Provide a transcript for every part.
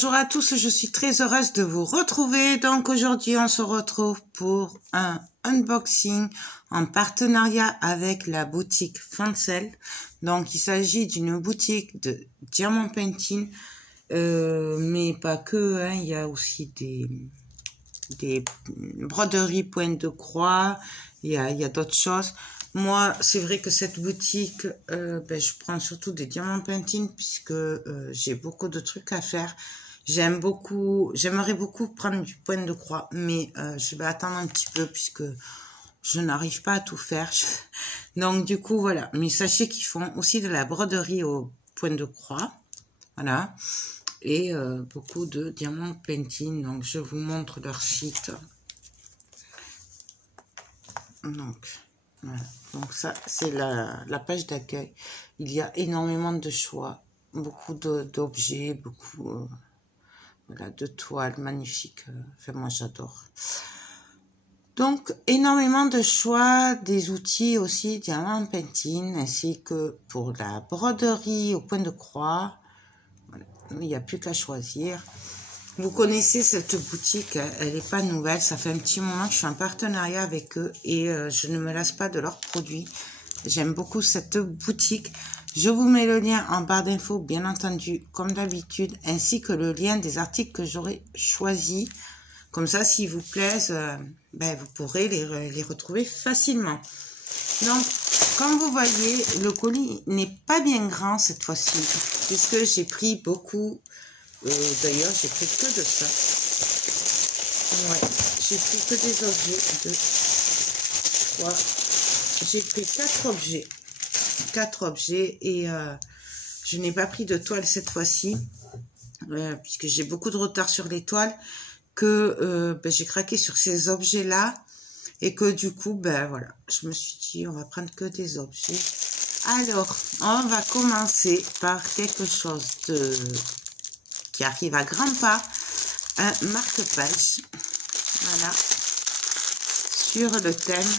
Bonjour à tous, je suis très heureuse de vous retrouver. Donc aujourd'hui, on se retrouve pour un unboxing en partenariat avec la boutique Fancel. Donc il s'agit d'une boutique de diamant painting, mais pas que, hein, il y a aussi des broderies pointe de croix, il y a d'autres choses. Moi, c'est vrai que cette boutique, je prends surtout des diamants painting puisque j'ai beaucoup de trucs à faire. J'aimerais beaucoup prendre du point de croix, mais je vais attendre un petit peu puisque je n'arrive pas à tout faire. Donc du coup, voilà. Mais sachez qu'ils font aussi de la broderie au point de croix. Voilà. Et beaucoup de diamants painting. Donc je vous montre leur site. Donc, voilà. Donc ça, c'est la page d'accueil. Il y a énormément de choix, beaucoup d'objets, beaucoup voilà, de toiles magnifiques. Enfin, moi, j'adore. Donc, énormément de choix, des outils aussi, diamant painting, ainsi que pour la broderie au point de croix. Voilà. Il n'y a plus qu'à choisir. Vous connaissez cette boutique, elle n'est pas nouvelle, ça fait un petit moment que je suis en partenariat avec eux et je ne me lasse pas de leurs produits. J'aime beaucoup cette boutique. Je vous mets le lien en barre d'infos, bien entendu, comme d'habitude, ainsi que le lien des articles que j'aurai choisis. Comme ça, s'ils vous plaisent, vous pourrez les retrouver facilement. Donc, comme vous voyez, le colis n'est pas bien grand cette fois-ci, puisque j'ai pris beaucoup. D'ailleurs, j'ai pris que de ça. Ouais, j'ai pris que des objets de 3. J'ai pris 4 objets. 4 objets et je n'ai pas pris de toile cette fois-ci, puisque j'ai beaucoup de retard sur les toiles, que j'ai craqué sur ces objets-là et que du coup, voilà, je me suis dit, on va prendre que des objets. Alors, on va commencer par quelque chose qui arrive à grands pas, un marque-page, voilà, sur le thème,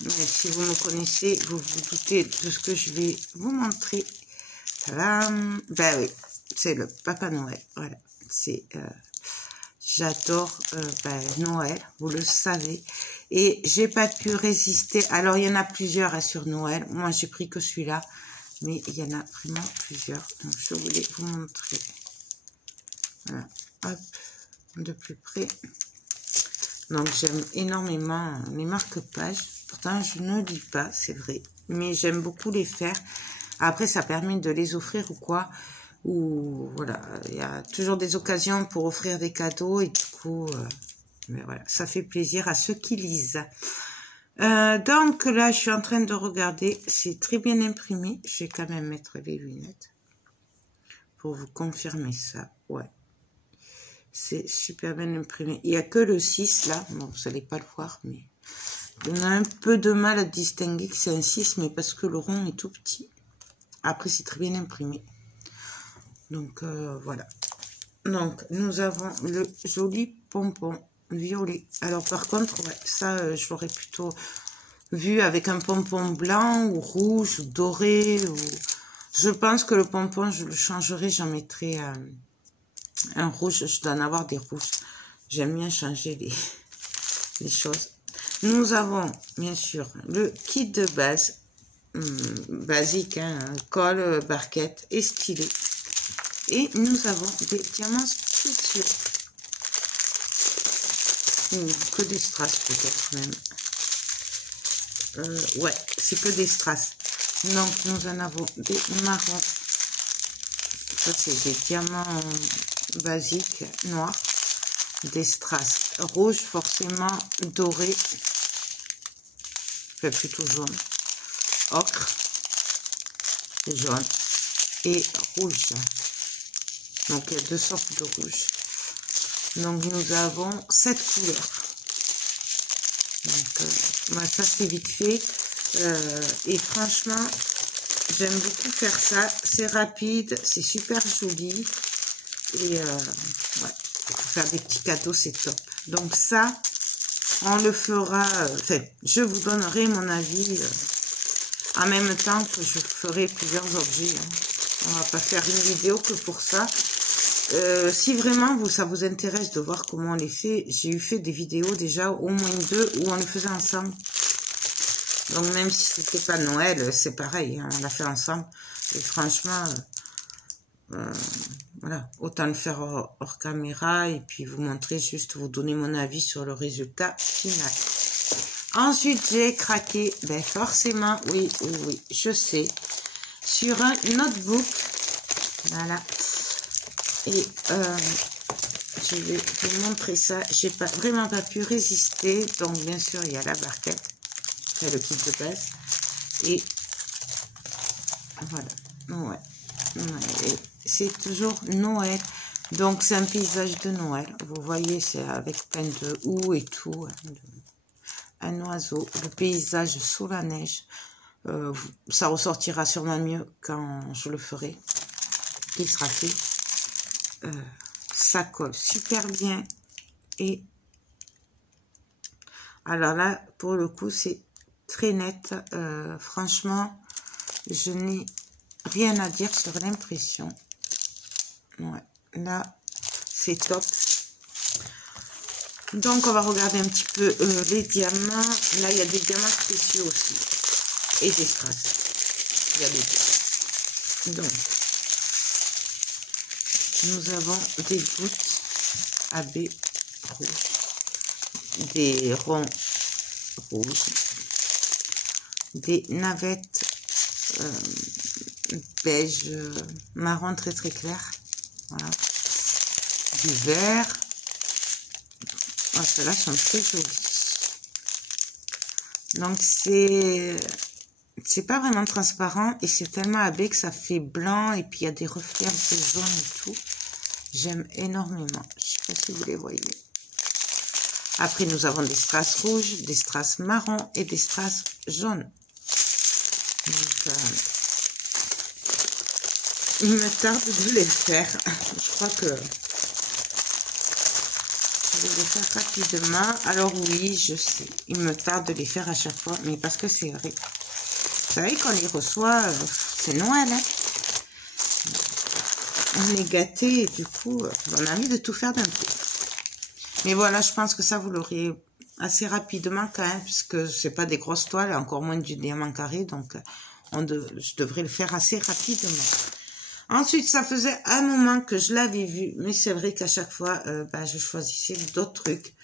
mais si vous me connaissez, vous vous doutez de ce que je vais vous montrer. Tadam. Ben oui, c'est le Papa Noël, voilà, c'est, j'adore Noël, vous le savez, et j'ai pas pu résister. Alors il y en a plusieurs sur Noël, moi j'ai pris que celui-là, mais il y en a vraiment plusieurs, donc je voulais vous montrer. Voilà, hop, de plus près. Donc j'aime énormément les marque-pages. Pourtant je ne lis pas, c'est vrai, mais j'aime beaucoup les faire. Après ça permet de les offrir ou quoi. Ou voilà, il y a toujours des occasions pour offrir des cadeaux et du coup, mais voilà, ça fait plaisir à ceux qui lisent. Donc là je suis en train de regarder, c'est très bien imprimé. Je vais quand même mettre les lunettes pour vous confirmer ça. Ouais. C'est super bien imprimé. Il n'y a que le 6 là. Bon, vous n'allez pas le voir, mais on a un peu de mal à distinguer que c'est un 6, mais parce que le rond est tout petit. Après, c'est très bien imprimé. Donc, voilà. Donc, nous avons le joli pompon violet. Alors, par contre, ouais, ça, je l'aurais plutôt vu avec un pompon blanc ou rouge ou doré. Ou... Je pense que le pompon, je le changerai, j'en mettrai... un rouge, je dois en avoir des rouges. J'aime bien changer les choses. Nous avons bien sûr le kit de base, basique, hein, colle, barquette et stylet. Et nous avons des diamants spéciaux. Que des strass peut-être même. Ouais, c'est que des strass. Donc nous en avons des marrons. Ça c'est des diamants basiques noirs, des strass rouges forcément, dorés, enfin plutôt jaune, ocre, jaune et rouge. Donc il y a 2 sortes de rouge. Donc nous avons 7 couleurs. Donc ça c'est vite fait et franchement j'aime beaucoup faire ça. C'est rapide, c'est super joli. Et ouais, pour faire des petits cadeaux, c'est top. Donc ça, on le fera, je vous donnerai mon avis en même temps que je ferai plusieurs objets. Hein. On va pas faire une vidéo que pour ça. si vraiment ça vous intéresse de voir comment on les fait, j'ai eu fait des vidéos déjà, au moins 2, où on les faisait ensemble. Donc même si c'était pas Noël, c'est pareil, hein, on l'a fait ensemble. Et franchement, voilà, autant le faire hors caméra et puis vous montrer, juste vous donner mon avis sur le résultat final. Ensuite, j'ai craqué, ben forcément, oui, je sais, sur un notebook. Voilà. Et je vais vous montrer ça. J'ai vraiment pas pu résister. Donc, bien sûr, il y a la barquette. C'est le kit de base. Et voilà. Ouais. C'est toujours Noël. Donc, c'est un paysage de Noël. Vous voyez, c'est avec plein de houx et tout. Un oiseau. Le paysage sous la neige. Ça ressortira sûrement mieux quand je le ferai. Il sera fait. Ça colle super bien. Et alors là, pour le coup, c'est très net. Franchement, je n'ai rien à dire sur l'impression. Ouais, là, c'est top. Donc, on va regarder un petit peu les diamants. Là, il y a des diamants spéciaux aussi. Et des strass. Il y a les deux. Donc, nous avons des gouttes AB rouges. Des ronds rouges. Des navettes beige marron très clair. Voilà. Du vert. Oh, ceux-là sont très jolis. Donc c'est pas vraiment transparent et c'est tellement AB que ça fait blanc et puis il y a des reflets un peu jaunes et tout. J'aime énormément. Je sais pas si vous les voyez. Après nous avons des strass rouges, des strass marrons et des strass jaunes. Donc, il me tarde de les faire. Je crois que je vais les faire rapidement. Alors oui, je sais. Il me tarde de les faire à chaque fois. Mais parce que c'est vrai. Vous savez, quand on les reçoit, c'est Noël. Hein, on est gâté et du coup, on a envie de tout faire d'un coup. Mais voilà, je pense que ça, vous l'aurez assez rapidement quand même. Puisque c'est pas des grosses toiles, encore moins du diamant carré. Donc, je devrais le faire assez rapidement. Ensuite, ça faisait un moment que je l'avais vu, mais c'est vrai qu'à chaque fois, je choisissais d'autres trucs.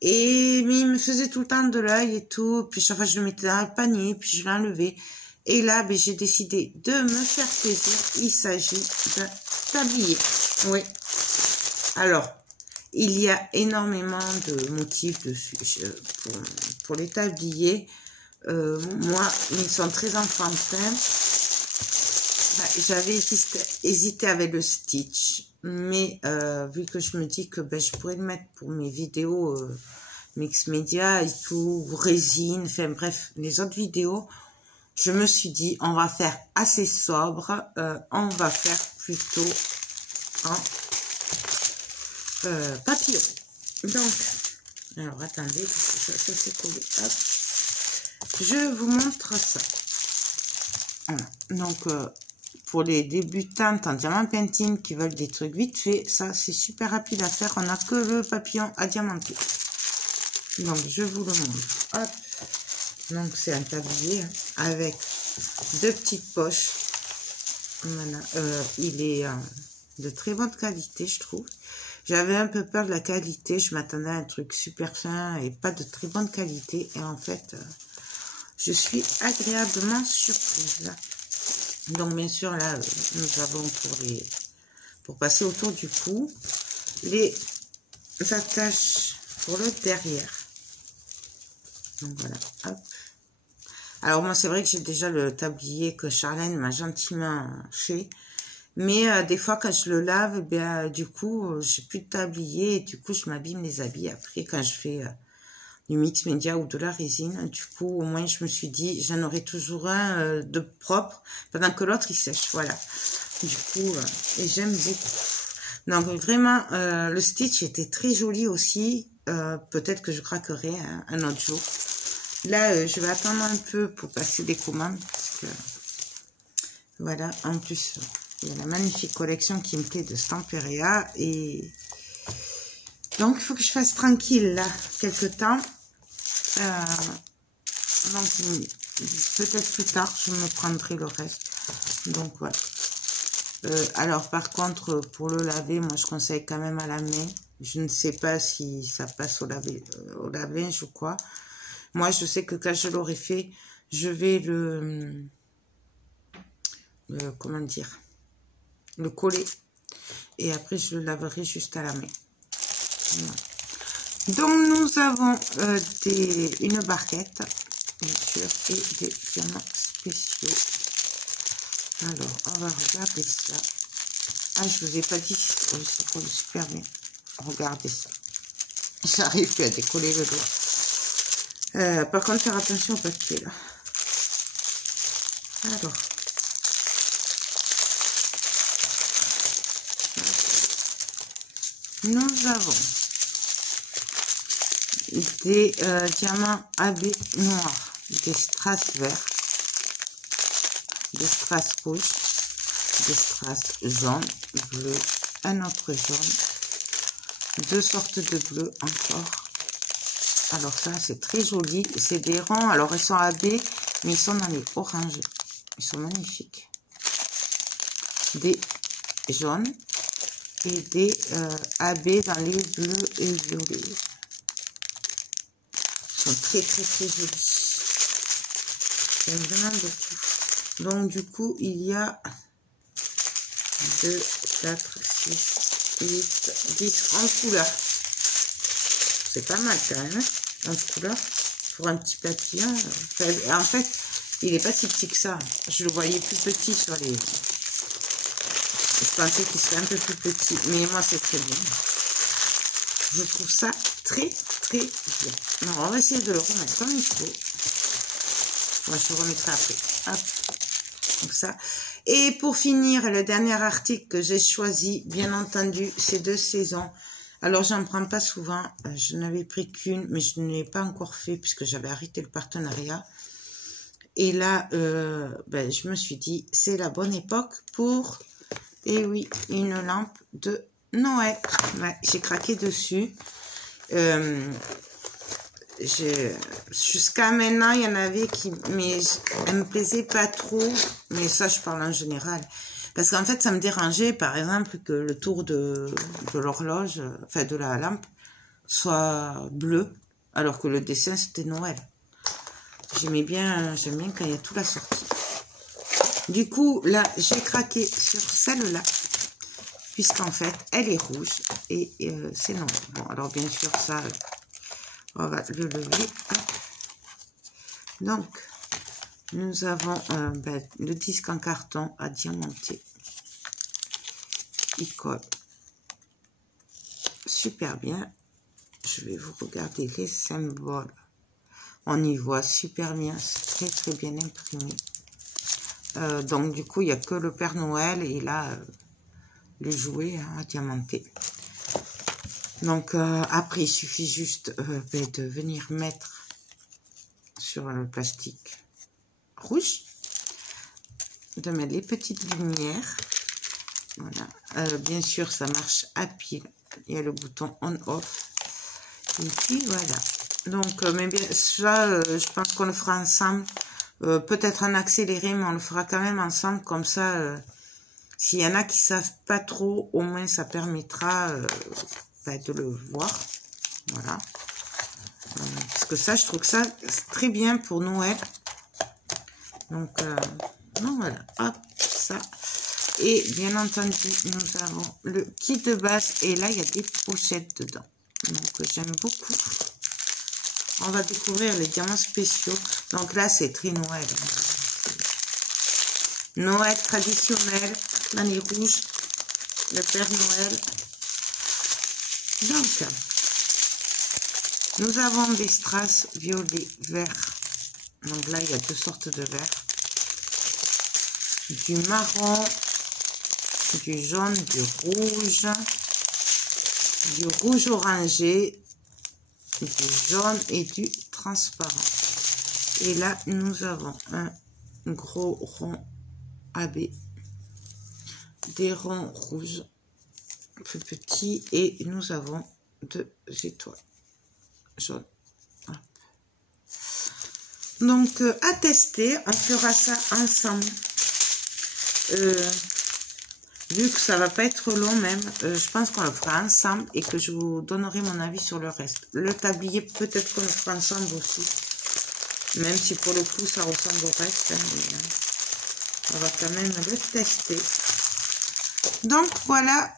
Mais il me faisait tout le temps de l'œil et tout, puis chaque fois je le mettais dans le panier, puis je l'enlevais. Et là, j'ai décidé de me faire plaisir. Il s'agit d'un tablier. Oui. Alors, il y a énormément de motifs dessus pour les tabliers. Moi, ils sont très enfantins. J'avais hésité avec le Stitch, mais vu que je me dis que je pourrais le mettre pour mes vidéos mix média et tout, résine, enfin bref, les autres vidéos, je me suis dit, on va faire assez sobre, on va faire plutôt en papillon. Donc, alors attendez, parce que ça s'est collé, hop, je vous montre ça. Voilà, donc... pour les débutantes en diamant painting qui veulent des trucs vite fait, ça c'est super rapide à faire. On n'a que le papillon à diamanter. Donc je vous le montre. Hop. Donc c'est un tablier avec 2 petites poches. Voilà. Il est de très bonne qualité, je trouve. J'avais un peu peur de la qualité. Je m'attendais à un truc super fin et pas de très bonne qualité. Et en fait, je suis agréablement surprise. Donc, bien sûr, là, nous avons pour passer autour du cou, les attaches pour le derrière. Donc, voilà, hop. Alors, moi, c'est vrai que j'ai déjà le tablier que Charlène m'a gentiment fait. Mais des fois, quand je le lave, du coup, j'ai plus de tablier. Et du coup, je m'abîme les habits après quand je fais... du mix média ou de la résine. Du coup, au moins, je me suis dit, j'en aurai toujours un de propre, pendant que l'autre, il sèche. Voilà. Du coup, et j'aime beaucoup. Donc, vraiment, le Stitch était très joli aussi. Peut-être que je craquerai un autre jour. Là, je vais attendre un peu pour passer des commandes. Parce que, voilà, en plus, Il y a la magnifique collection qui me plaît de Stamperia. Et donc, il faut que je fasse tranquille, là, quelques temps. Donc, peut-être plus tard, je me prendrai le reste. Donc, voilà. Alors, par contre, pour le laver, moi, je conseille quand même à la main. Je ne sais pas si ça passe au lave-linge ou quoi. Moi, je sais que quand je l'aurai fait, je vais comment dire, le coller. Et après, je le laverai juste à la main. Voilà. Donc, nous avons une barquette, bien sûr, et des diamants spéciaux. Alors, on va regarder ça. Ah, je vous ai pas dit, ça colle super bien. Regardez ça. J'arrive plus à décoller le doigt. Par contre, faire attention au papier, là. Alors. Nous avons des diamants AB noirs, des strass verts, des strass rouges, des strass jaunes, bleus, un autre jaune, deux sortes de bleu encore. Alors ça, c'est très joli. C'est des ronds. Alors, ils sont AB, mais ils sont dans les orangés. Ils sont magnifiques. Des jaunes et des AB dans les bleus et violets. Ils sont très, très, très jolis. J'aime vraiment beaucoup. Donc, du coup, il y a 2, 4, 6, 8, 10 en couleur. C'est pas mal quand même, hein, en couleur. Pour un petit papillon. En fait, il n'est pas si petit que ça. Je le voyais plus petit sur les... Je pensais qu'il serait un peu plus petit. Mais moi, c'est très bien. Je trouve ça très, très bien. Non, on va essayer de le remettre comme il faut. Moi, je le remettrai après. Hop. Donc ça. Et pour finir, le dernier article que j'ai choisi, bien entendu, c'est de saison. Alors, j'en prends pas souvent. Je n'avais pris qu'une, mais je ne l'ai pas encore fait puisque j'avais arrêté le partenariat. Et là, je me suis dit, c'est la bonne époque pour, et oui, une lampe de Noël. Ouais, j'ai craqué dessus. Jusqu'à maintenant, il y en avait qui, mais elles me plaisaient pas trop. Mais ça, je parle en général. Parce qu'en fait, ça me dérangeait, par exemple, que le tour de l'horloge, enfin de la lampe, soit bleu, alors que le dessin, c'était Noël. J'aime bien quand il y a tout la sortie. Du coup, là, j'ai craqué sur celle-là, puisqu'en fait, elle est rouge et c'est Noël. Bon, alors bien sûr, ça, on va le lever. Donc, nous avons le disque en carton à diamanter. Il colle super bien. Je vais vous regarder les symboles. On y voit super bien, c'est très très bien imprimé. Donc du coup, il n'y a que le Père Noël et là, le jouet à diamanter. Donc après, il suffit juste de venir mettre sur le plastique rouge, de mettre les petites lumières. Voilà. Bien sûr, ça marche à pile. Il y a le bouton on-off. Et puis voilà. Donc, mais bien, ça, je pense qu'on le fera ensemble. Peut-être en accéléré, mais on le fera quand même ensemble. Comme ça, s'il y en a qui savent pas trop, au moins ça permettra de le voir. Voilà. Parce que ça, je trouve que ça, c'est très bien pour Noël. Donc, voilà. Hop, ça. Et bien entendu, nous avons le kit de base. Et là, il y a des pochettes dedans. Donc, j'aime beaucoup. On va découvrir les diamants spéciaux. Donc là, c'est très Noël. Noël traditionnel. L'année rouge. Le Père Noël. Donc, nous avons des strass violet, vert. Donc là, il y a deux sortes de vert. Du marron, du jaune, du rouge orangé, du jaune et du transparent. Et là, nous avons un gros rond AB des ronds rouges plus petits et nous avons 2 étoiles jaunes. Donc à tester, on fera ça ensemble. Vu que ça va pas être long même, je pense qu'on le fera ensemble et que je vous donnerai mon avis sur le reste. Le tablier, peut-être qu'on le fera ensemble aussi. Même si pour le coup ça ressemble au reste, hein, mais, on va quand même le tester. Donc voilà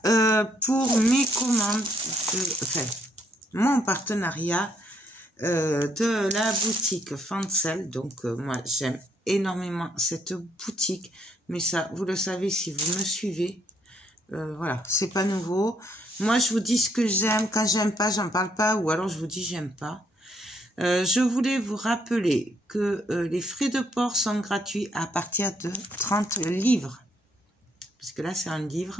pour mes commandes, enfin mon partenariat de la boutique Fancel. Donc moi j'aime énormément cette boutique, mais ça vous le savez si vous me suivez. Voilà, c'est pas nouveau. Moi je vous dis ce que j'aime, quand j'aime pas j'en parle pas, ou alors je vous dis j'aime pas. Je voulais vous rappeler que les frais de port sont gratuits à partir de 30 livres. Parce que là, c'est un livre.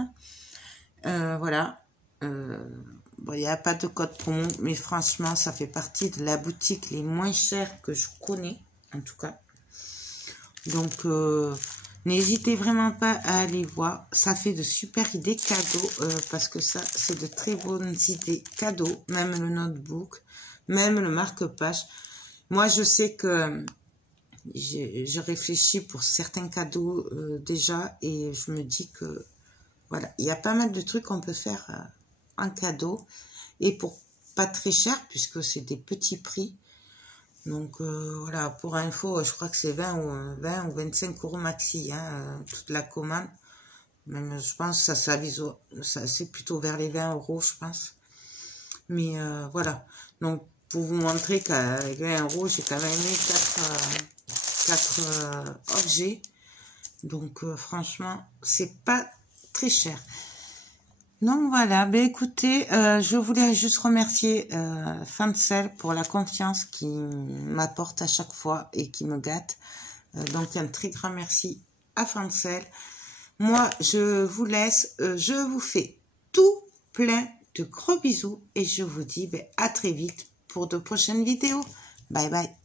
Voilà. Bon, il n'y a pas de code promo, mais franchement, ça fait partie de la boutique les moins chères que je connais, en tout cas. Donc, n'hésitez vraiment pas à aller voir. Ça fait de super idées cadeaux, parce que ça, c'est de très bonnes idées cadeaux. Même le notebook, même le marque-page. Moi, je sais que je réfléchis pour certains cadeaux déjà, et je me dis que voilà, il y a pas mal de trucs qu'on peut faire en cadeau et pour pas très cher puisque c'est des petits prix. Donc voilà, pour info, je crois que c'est 20 ou 25 € maxi, hein, toute la commande. Même je pense que ça vise, c'est plutôt vers les 20 €, je pense. Mais voilà, donc pour vous montrer qu'avec 20 €, j'ai quand même mis 4 objets. Donc franchement, c'est pas très cher. Donc voilà, ben écoutez, je voulais juste remercier Fancel pour la confiance qu'il m'apporte à chaque fois et qui me gâte. Donc un très grand merci à Fancel. Moi, je vous laisse, je vous fais tout plein de gros bisous et je vous dis ben, à très vite pour de prochaines vidéos. Bye bye.